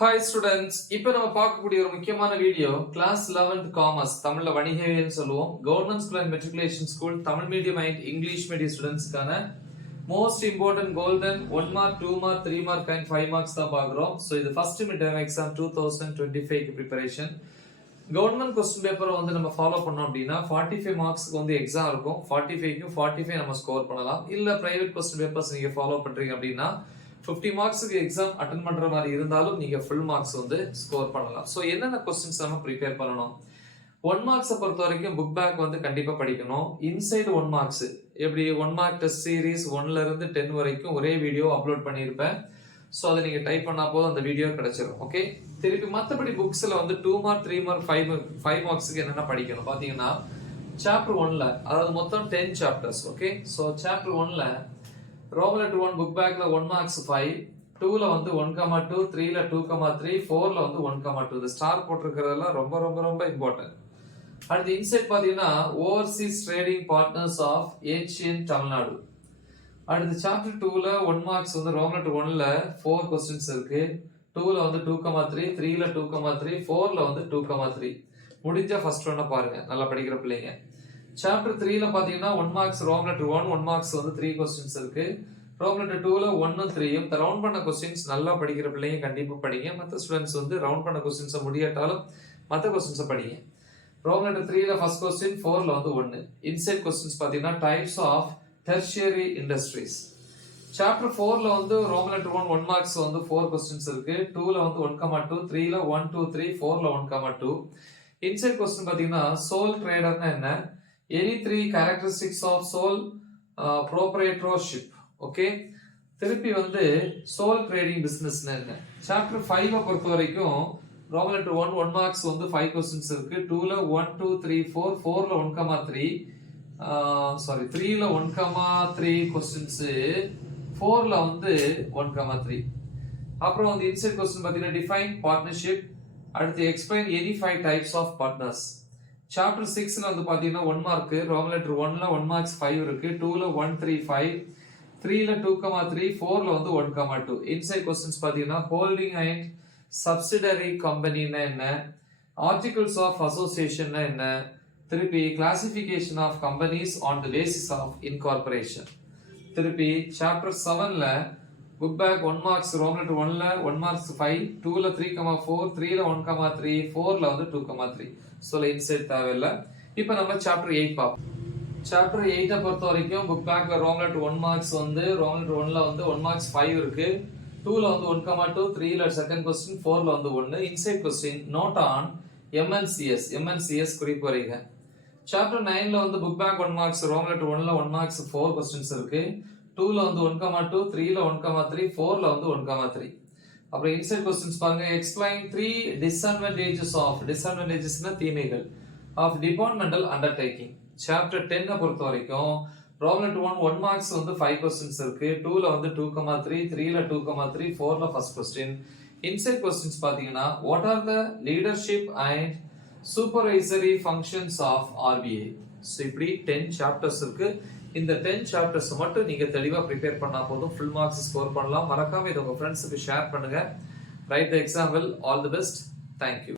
Hi students, இப்போ நம்ம பார்க்கக்கூடிய ஒரு முக்கியமான வீடியோ கிளாஸ் 11th காமர்ஸ் தமிழ்ல வணிகவியல் சொல்லுவோம். Government school and matriculation school Tamil medium and English medium ஸ்டூடெண்ட்ஸ்க்கான most important golden 1 mark 2 mark 3 mark and 5 marks தான் பார்க்குறோம். ஸோ இது first mid term exam 2025 preparation. Government question பேப்பரை வந்து நம்ம ஃபாலோ பண்ணோம் அப்படின்னா 45 மார்க்ஸ்க்கு வந்து எக்ஸாம் இருக்கும். 45க்கு 45 நம்ம ஸ்கோர் பண்ணலாம். இல்ல பிரைவேட் கொஸ்டின் பேப்பர்ஸ் நீங்க ஃபாலோ பண்றீங்க அப்படின்னா 50 மார்க்ஸ்க்கு எக்ஸாம் அட்டன் பண்ற மாதிரி இருந்தாலும் நீங்க ஃபுல் மார்க்ஸ் வந்து ஸ்கோர் பண்ணலாம். ஸோ என்னென்ன கொஸ்டின்ஸ் நம்ம ப்ரிப்பேர் பண்ணணும்? 1 மார்க்ஸை பொறுத்த வரைக்கும் புக் பேக் வந்து கண்டிப்பா படிக்கணும். இன்சைடு 1 மார்க்ஸ் எப்படி 1 மார்க் டெஸ்ட் சீரீஸ் 1ல இருந்து 10 வரைக்கும் ஒரே வீடியோ அப்லோட் பண்ணியிருப்பேன். ஸோ அதை நீங்க டைப் பண்ணா போதும் அந்த வீடியோ கிடைச்சிடும். ஓகே, திருப்பி மற்றபடி புக்ஸ்ல வந்து 2 மார்க் 3 மார்க் 5 மார்க்ஸ்க்கு என்னென்ன படிக்கணும் பாத்தீங்கன்னா, சாப்டர் 1ல அதாவது மொத்தம் 10 சாப்டர்ஸ். ஓகே, ஸோ சாப்டர் 1ல ரோமலெட் 1 புக் பேக்ல 1 மார்க்ஸ் 5, 2ல வந்து 1,2, 3ல 2,3, 4ல வந்து 1,2. இந்த ஸ்டார் போட்டிருக்கிறதெல்லாம் ரொம்ப ரொம்ப ரொம்ப இம்பார்ட்டன்ட். அடுத்து இன்சைட் பாத்தீங்கன்னா overseas trading partners of Asian Tamil Nadu. அடுத்து சாப்டர் 2ல 1 மார்க்ஸ் வந்து ரோமலெட் 1ல 4 கொஸ்டின்ஸ் இருக்கு. 2ல வந்து 2,3, 3ல 2,3, 4ல வந்து 2,3. முடிஞ்சா ஃபர்ஸ்ட் ஒன்ன பாருங்க, நல்லா படிக்கிற பிள்ளைங்க. சாப்டர் 3ல பாத்தீங்கன்னா 1 மார்க்ஸ் ரோமலெட் 1 மார்க்ஸ் வந்து 3 கொஸ்டின்ஸ் இருக்கு. ரோமலெட் 2ல 1ம் 3ம் ரவுண்ட் பண்ண கொஸ்டின்ஸ் நல்லா படிக்கிற பிள்ளைங்க கண்டிப்பா படிங்க. மற்ற ஸ்டூடெண்ட்ஸ் வந்து ரவுண்ட் பண்ண கொஸ்டின்ஸை முடியாட்டாலும் மற்ற கொஸ்டின்ஸை படிங்க. ரோமலெட் 3ல ஃபர்ஸ்ட் கொஸ்டின், 4ல வந்து 1. இன்சைட் கொஸ்டின்ஸ் பாத்தீங்கன்னா types of tertiary industries. Chapter 4ல வந்து ரோமலெட் 1 மார்க்ஸ் வந்து 4 கொஸ்டின்ஸ் இருக்கு. 2ல வந்து 1,2, 3ல 1, 2, 3, 4ல 1,2. இன்சைட் கொஸ்டின் பாத்தீங்கன்னா சோல் ட்ரேடர்னா என்ன, any 3 characteristics of sole proprietorship. Okay, திருப்பி வந்து சோல் ட்ரேடிங் பிசினஸ்னா என்ன. சாப்டர் 5 பொறுத்த வரைக்கும் ரோமலெட் 1 மார்க்ஸ் வந்து 5 கொஸ்டின்ஸ் இருக்கு. 2ல 1, 2, 3, 4, 4ல 1,3, 3ல 1,3 கொஸ்டின்ஸ், 4ல வந்து 1,3. அப்புறம் வந்து இன்சைட் கொஸ்டின் பாத்தீங்கன்னா டிஃபைன் பார்ட்னர்ஷிப். அடுத்து explain any 5 types of partners. Chapter 6ல வந்து பாத்தீங்கன்னா 1 மார்க் ரோமலெட் 1ல 1 மார்க்ஸ் 5 இருக்கு. 2ல 1, 3, 5, 3ல 2,3, 4ல வந்து 1,2. இன்சைட் கொஸ்டின்ஸ் பாத்தீங்கன்னா ஹோல்டிங் அண்ட் சப்சிடரி கம்பெனினா என்ன, ஆர்டிகல்ஸ் ஆஃப் அசோசியேஷன்னா என்ன, திருப்பி classification of companies on the basis of incorporation. திருப்பி சாப்டர் 7ல புக் பேக் 1 மார்க்ஸ் ரோமலெட் 1ல 1 மார்க்ஸ் 5, 2ல 3,4, 3ல 1,3, 4ல வந்து 2,3. சொல்ல இன்சைட் தேவையில்லை. இப்போ நம்ம சாப்டர் 8 பார்ப்போம். சாப்டர் 8 பொறுத்த வரைக்கும் புக் பேக்ல ரோமலெட் 1 மார்க்ஸ் வந்து ரோமலெட் 1ல வந்து 1 மார்க்ஸ் 5 இருக்கு. 2ல வந்து 1,2, 3ல செகண்ட் கொஸ்டின், 4ல வந்து 1. Inside question note on MNCS குறிப்பு வரைக. சாப்டர் 9ல வந்து புக் பேக் 1 மார்க்ஸ் ரோமலெட் 1ல 1 மார்க்ஸ் 4 கொஸ்டின்ஸ் இருக்கு. 2ல வந்து 1,2, 3ல 1,3, 4ல வந்து 1,3. அப்புறம் இன்சைட் கொஸ்டின்ஸ் பாருங்க. எக்ஸ்பிளைன் 3 டிஸ்அட்வான்டேஜஸ்னா தீமைகள் ஆஃப் டிபார்ட்மெண்டல் அண்டர்டேக்கிங். சாப்டர் 10 பொறுத்த வரைக்கும் ரோமலெட் 1 மார்க்ஸ் வந்து 5 கொஸ்டின்ஸ் இருக்கு. 2ல வந்து 2,3, 3ல 2,3, 4ல ஃபர்ஸ்ட் கொஸ்டின். இன்சைட் கொஸ்டின்ஸ் பாத்தீங்கன்னா what are the leadership and supervisory functions of RBI. So இப்படி 10 சாப்டர்ஸ் இருக்கு. இந்த 10 சாப்டர்ஸ் மட்டும் நீங்க தெளிவா ப்ரிப்பேர் பண்ணா போதும் ஃபுல் மார்க்ஸ் ஸ்கோர் பண்ணலாம். மறக்காம இதை உங்க ஃப்ரெண்ட்ஸுக்கு ஷேர் பண்ணுங்க. Right the example. All the best. Thank you.